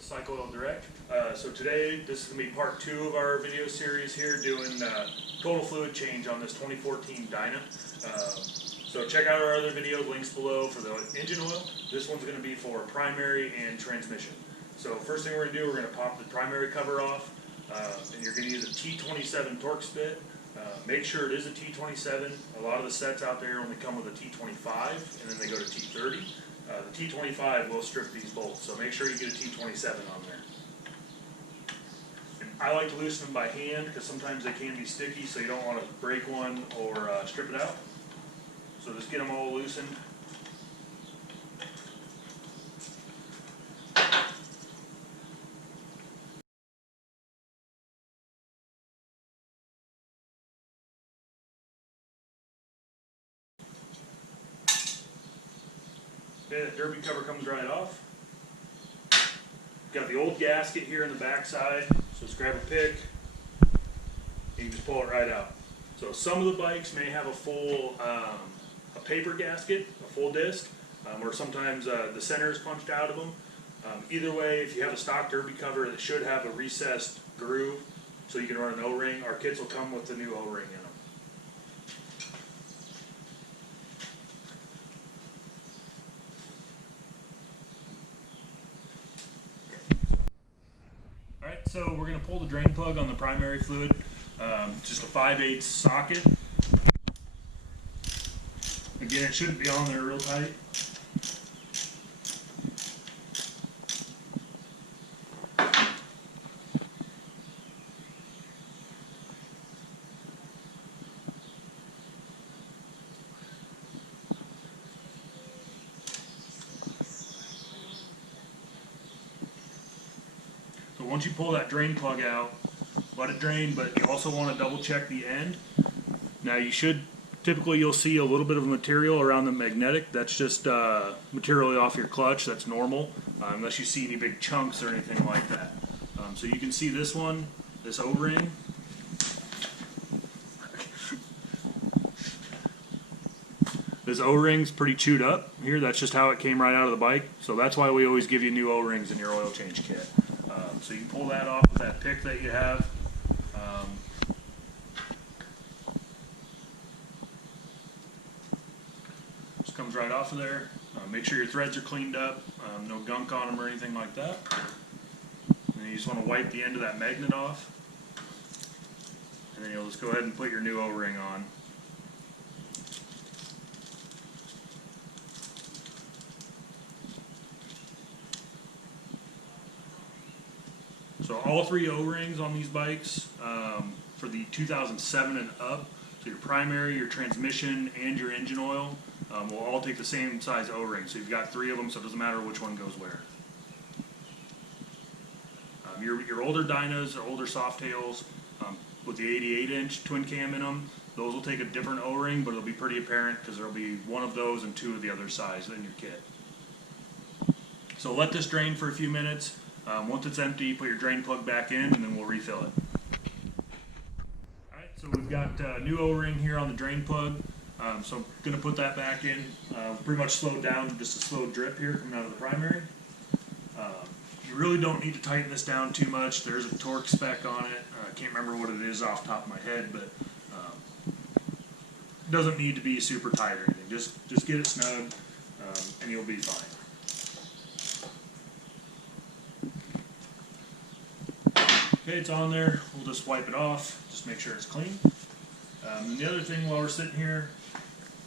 with Cycle Oil Direct. So today, this is going to be part 2 of our video series here, doing total fluid change on this 2014 Dyna. So check out our other video, links below for the engine oil. This one's going to be for primary and transmission. So first thing we're going to do, we're going to pop the primary cover off, and you're going to use a T27 torque spit. Make sure it is a T27. A lot of the sets out there only come with a T25, and then they go to T30. The T25 will strip these bolts, so make sure you get a T27 on there. And I like to loosen them by hand because sometimes they can be sticky, so you don't want to break one or strip it out. So just get them all loosened. Okay, that derby cover comes right off. Got the old gasket here in the back side, so just grab a pick and you just pull it right out. So some of the bikes may have a full a paper gasket, a full disc, or sometimes the center is punched out of them. Either way, if you have a stock derby cover, it should have a recessed groove so you can run an O-ring. Our kits will come with the new O-ring in them. So we're going to pull the drain plug on the primary fluid, just a 5/8 socket. Again, it shouldn't be on there real tight. Once you pull that drain plug out, let it drain, but you also want to double check the end. Now typically you'll see a little bit of material around the magnetic. That's just material off your clutch. That's normal, unless you see any big chunks or anything like that. So you can see this one, this O-ring. This O-ring's pretty chewed up here. That's just how it came right out of the bike. So that's why we always give you new O-rings in your oil change kit. So you pull that off with that pick that you have. Just comes right off of there. Make sure your threads are cleaned up, no gunk on them or anything like that. And then you just want to wipe the end of that magnet off. And then you'll just go ahead and put your new O-ring on. So all 3 O-rings on these bikes for the 2007 and up, so your primary, your transmission, and your engine oil will all take the same size O-ring. So you've got 3 of them, so it doesn't matter which one goes where. Your older Dynas or older Softails with the 88-inch twin cam in them, those will take a different O-ring, but it'll be pretty apparent because there'll be 1 of those and 2 of the other size in your kit. So let this drain for a few minutes. Once it's empty, put your drain plug back in, and then we'll refill it. Alright, so we've got a new O-ring here on the drain plug. So I'm going to put that back in. Pretty much slowed down, just a slow drip here coming out of the primary. You really don't need to tighten this down too much. There's a torque spec on it. I can't remember what it is off the top of my head, but it doesn't need to be super tight or anything. Just get it snug, and you'll be fine. Okay, it's on there. We'll just wipe it off. Just make sure it's clean. And the other thing while we're sitting here,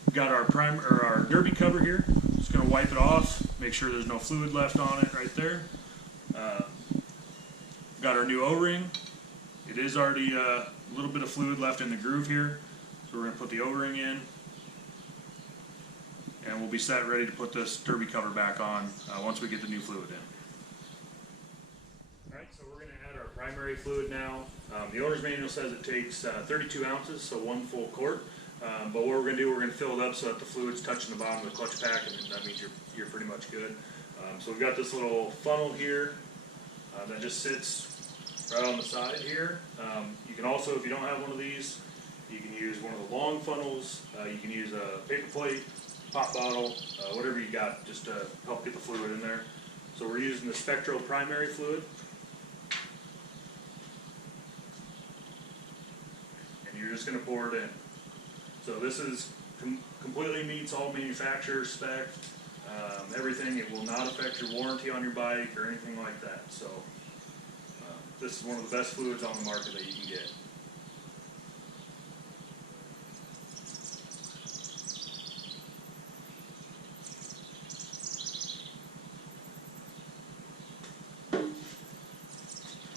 we've got our derby cover here. Just going to wipe it off. Make sure there's no fluid left on it right there. Got our new O-ring. It is already a little bit of fluid left in the groove here. So we're going to put the O-ring in. And we'll be set ready to put this derby cover back on once we get the new fluid in. Primary fluid now. The owner's manual says it takes 32 ounces, so 1 full quart. But what we're going to do, we're going to fill it up so that the fluid's touching the bottom of the clutch pack, and that means you're pretty much good. So we've got this little funnel here that just sits right on the side here. You can also, if you don't have one of these, you can use one of the long funnels. You can use a paper plate, pop bottle, whatever you got, just to help get the fluid in there. So So we're using the Spectro primary fluid. And you're just going to pour it in. So this is completely meets all manufacturer spec, everything. It will not affect your warranty on your bike or anything like that. So this is one of the best fluids on the market that you can get.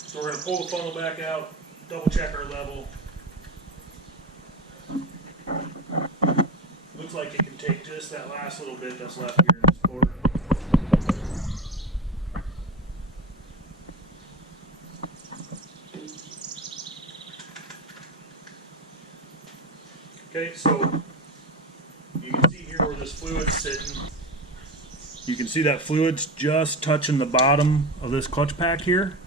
So we're going to pull the funnel back out, double check our level. Looks like it can take just that last little bit that's left here in this port. Okay, so you can see here where this fluid's sitting. You can see that fluid's just touching the bottom of this clutch pack here.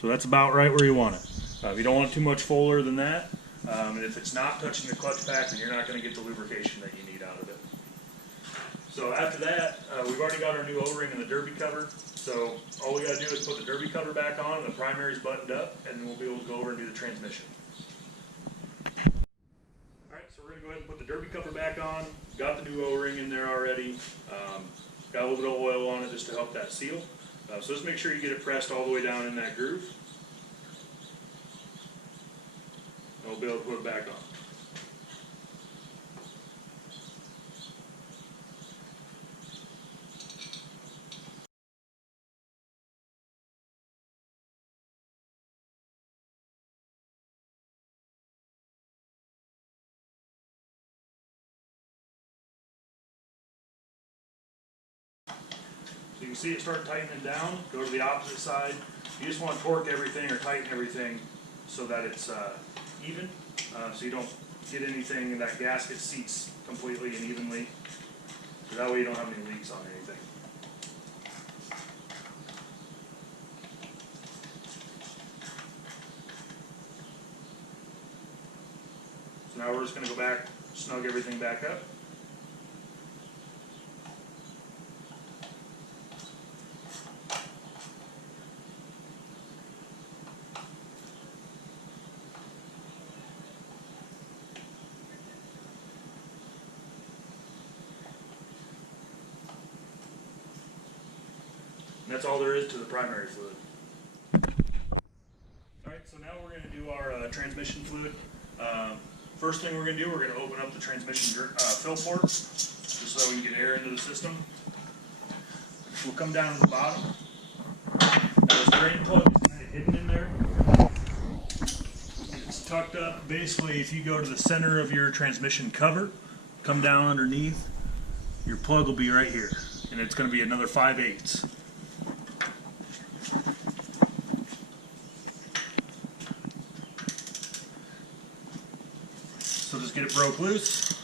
So that's about right where you want it. You don't want it too much fuller than that. And if it's not touching the clutch pack, then you're not going to get the lubrication that you need out of it. So after that, we've already got our new O-ring and the derby cover. So all we got to do is put the derby cover back on, and the primary's buttoned up, and then we'll be able to go over and do the transmission. Alright, so we're going to go ahead and put the derby cover back on. Got the new O-ring in there already. Got a little bit of oil on it just to help that seal. So just make sure you get it pressed all the way down in that groove. And we'll be able to put it back on. So you can see it start tightening down, go to the opposite side. You just want to torque everything or tighten everything so that it's even, so you don't get anything in that gasket seats completely and evenly. So that way you don't have any leaks on anything. So now we're just going to go back, snug everything back up. And that's all there is to the primary fluid. Alright, so now we're going to do our transmission fluid. First thing we're going to do, we're going to open up the transmission fill port, just so we can get air into the system. We'll come down to the bottom. Now this drain plug is kind of hidden in there. It's tucked up. Basically, if you go to the center of your transmission cover, come down underneath, your plug will be right here. And it's going to be another 5/8. So just get it broke loose.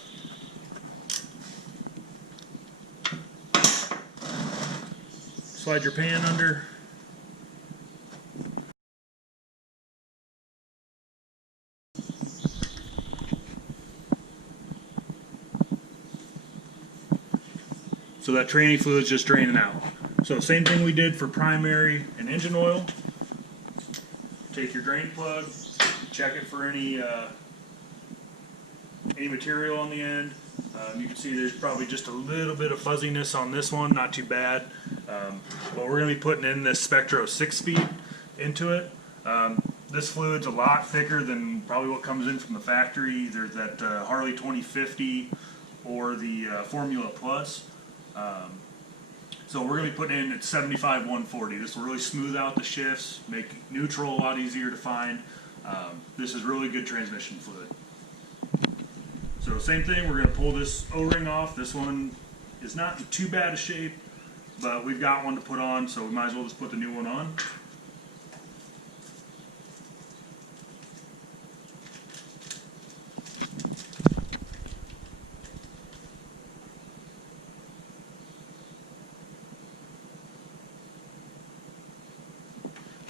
Slide your pan under. So that tranny fluid is just draining out. So same thing we did for primary and engine oil. Take your drain plug, check it for any material on the end. You can see there's probably just a little bit of fuzziness on this one, not too bad. But we're going to be putting in this Spectro 6-speed into it. This fluid's a lot thicker than probably what comes in from the factory, either that Harley 2050 or the Formula Plus. So we're going to be putting in at 75/140. This will really smooth out the shifts, make neutral a lot easier to find. This is really good transmission fluid. So same thing, we're going to pull this O-ring off. This one is not in too bad a shape, but we've got one to put on, so we might as well just put the new one on.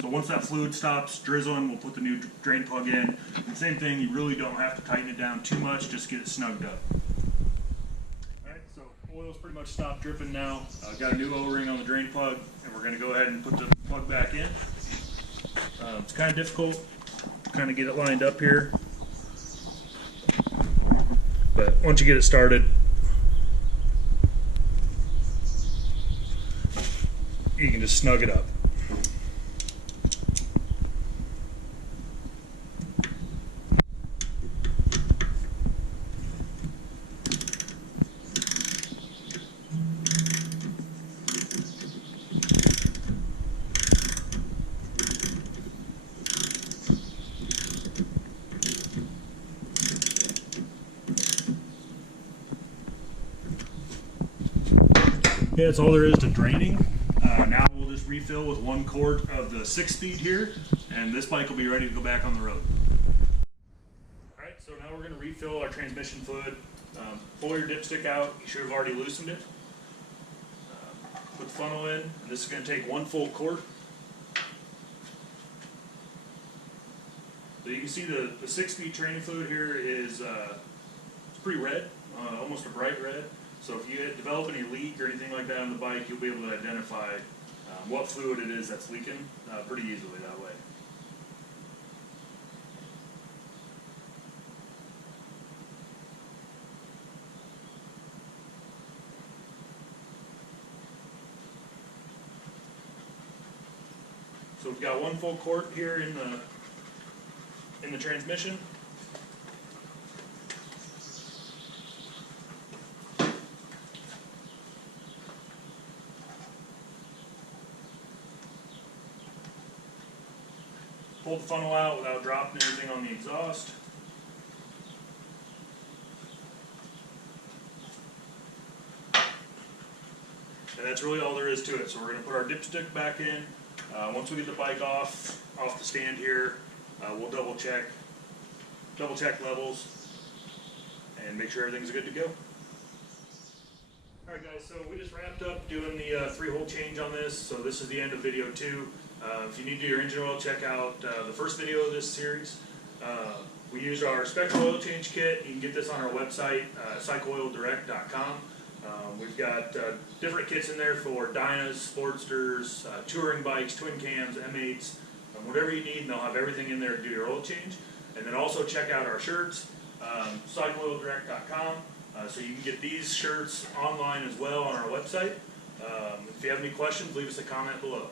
So once that fluid stops drizzling, we'll put the new drain plug in. And same thing, you really don't have to tighten it down too much, just get it snugged up. Alright, so Oil's pretty much stopped dripping now. Got a new O-ring on the drain plug, and we're going to go ahead and put the plug back in. It's kind of difficult, kind of get it lined up here, but once you get it started, you can just snug it up. Yeah, that's all there is to draining. Now we'll just refill with 1 quart of the 6-speed here, and this bike will be ready to go back on the road. Alright, so now we're going to refill our transmission fluid. Pull your dipstick out, you should have already loosened it. Put the funnel in, and this is going to take 1 full quart. So you can see the 6-speed training fluid here is it's pretty red, almost a bright red. So if you develop any leak or anything like that on the bike, you'll be able to identify what fluid it is that's leaking pretty easily that way. So we've got 1 full quart here in the transmission. Pull the funnel out without dropping anything on the exhaust. And that's really all there is to it. So we're going to put our dipstick back in. Once we get the bike off the stand here, we'll double check levels and make sure everything's good to go. Alright guys, so we just wrapped up doing the 3-hole change on this, so this is the end of video 2. If you need to do your engine oil, check out the first video of this series. We used our Spectral oil change kit. You can get this on our website, cycleoildirect.com. We've got different kits in there for Dynas, Sportsters, touring bikes, twin cams, M8s, whatever you need, and they'll have everything in there to do your oil change. And then also check out our shirts, cycleoildirect.com. So you can get these shirts online as well on our website. If you have any questions, leave us a comment below.